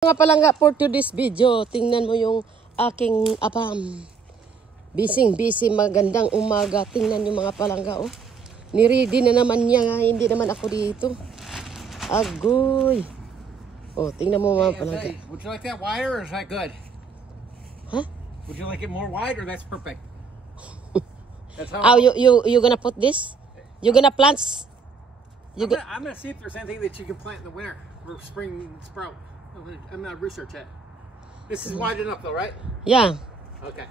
Nga palangga for today's video, tingnan mo yung aking apam. Busy, magandang umaga. Tingnan yung mga palangga, oh. Niready na naman niya nga, hindi naman ako dito. Agoy. Oh, tingnan mo mga palangga. Would you like that wider or is that good? Huh? Would you like it more wide or that's perfect? That's how Oh, you gonna put this? You gonna plant? I'm gonna see if there's anything that you can plant in the winter or spring sprout. I'm gonna research that. This is wide enough though, right? Yeah. Okay.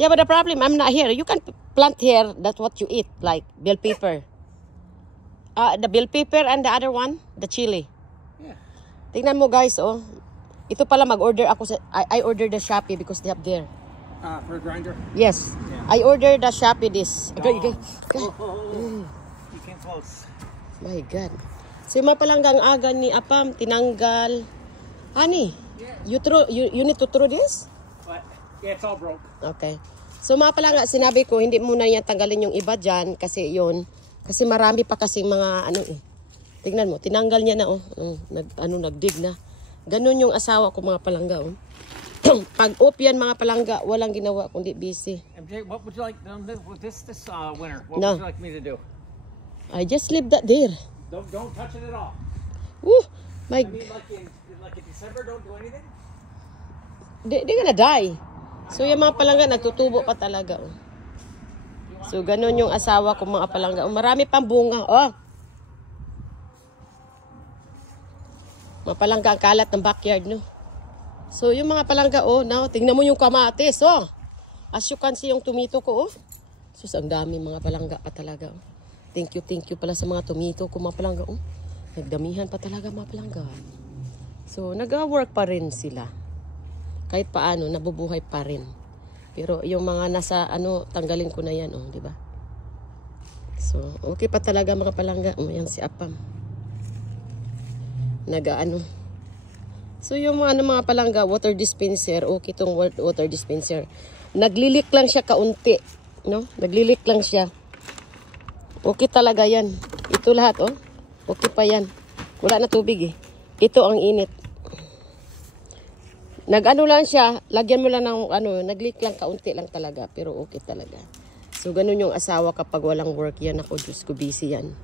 Yeah, but the problem, I'm not here. You can plant here, that's what you eat, like bell pepper. The bell pepper and the other one, the chili. Yeah. Tingnan mo guys, oh. Ito pala mag-order ako sa, I ordered the Shopee because they have there. For a grinder? Yes. Yeah. I ordered the Shopee this. Okay. You came close. My God. So yung mga palanggang aga ni Apam, tinanggal. Honey, you need to throw this? What? Yeah, it's all broke. Okay. So mga palangga, sinabi ko, hindi muna niya tanggalin yung iba dyan kasi yun. Kasi marami pa kasing mga ano eh. Tingnan mo, tinanggal niya na oh. Nagdig na. Ganun yung asawa ko mga palangga oh. Pag yan mga palangga, walang ginawa kundi busy. MJ, what would you like with this winter? What No. would you like me to do? I just leave that there. Don't touch it at all. Woo! My, I mean, like in December, don't do anything. they gonna die. So yung mga palangga, nagtutubo pa talaga. Oh. So ganun yung asawa ko mga palangga. Oh, marami pang bunga. Oh. Mga palangga ang kalat ng backyard, no? So yung mga palangga, oh, now, tingnan mo yung kamatis, oh. As you can see yung tomato ko, oh. Sus, ang dami mga palangga pa talaga, oh. Thank you pala sa mga tomato ko mga palangga, oh. Nagdamihan pa talaga mga palangga. So, nag-work pa rin sila. Kahit paano, nabubuhay pa rin. Pero yung mga nasa, tanggalin ko na yan, oh, di ba? So, okay pa talaga mga palangga. Oh, yan si Apam. So, yung mga palangga, water dispenser, okay itong water dispenser. Naglilik lang siya kaunti, no? Naglilik lang siya. Okay talaga yan. Ito lahat, oh. Okay pa yan. Wala na tubig, eh. Ito ang init. Lang siya, lagyan mo lang ng nag-leak lang, kaunti lang talaga, pero okay talaga. So, ganun yung asawa kapag walang work yan. Ako, Diyos ko, busy yan.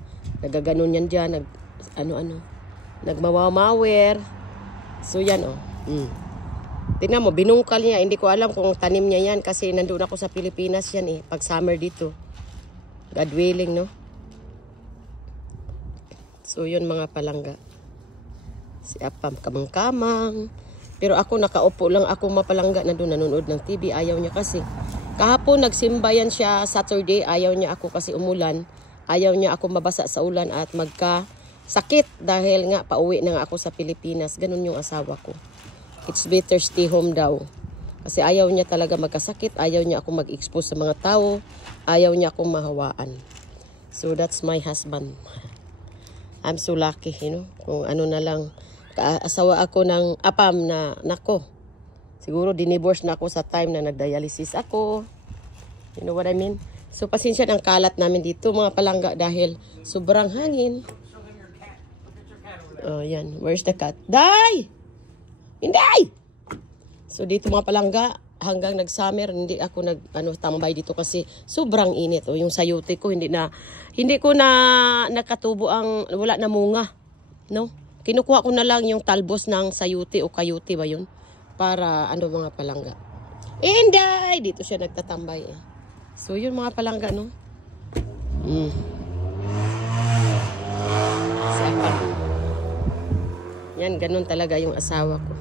Nagaganon yan dyan, nagmawawer. So, yan, oh. Tingnan mo, binungkal niya. Hindi ko alam kung tanim niya yan kasi nandun ako sa Pilipinas yan, eh. Pag summer dito. God willing, no? So, yun mga palangga. Si Apam, kamang-kamang. Pero ako, nakaupo lang ako mapalangga na doon, nanonood ng TV. Ayaw niya kasi. Kahapon, nagsimba yan siya Saturday. Ayaw niya ako kasi umulan. Ayaw niya ako mabasa sa ulan at magka-sakit. Dahil nga, pauwi na nga ako sa Pilipinas. Ganun yung asawa ko. It's better stay home daw. Kasi ayaw niya talaga magkasakit. Ayaw niya ako mag-expose sa mga tao. Ayaw niya akong mahawaan. So, that's my husband. I'm so lucky, you know. Kung na lang, asawa ako ng Apam na, nako. Siguro, dinivorce na ako sa time na nagdialysis ako. You know what I mean? So, pasensya ng kalat namin dito, mga palangga, dahil sobrang hangin. Oh, yan. Where's the cat? Die! Hindi! So, dito mga palangga, hanggang nag-summer, hindi ako tambay dito kasi sobrang init. O, yung sayote ko, hindi ko na nakatubo wala na munga. No? Kinukuha ko na lang yung talbos ng sayote o kayuti ba yun? Para mga palangga. Inday! Dito siya nagtatambay. Eh. So, yun mga palangga, no? Yan, ganun talaga yung asawa ko.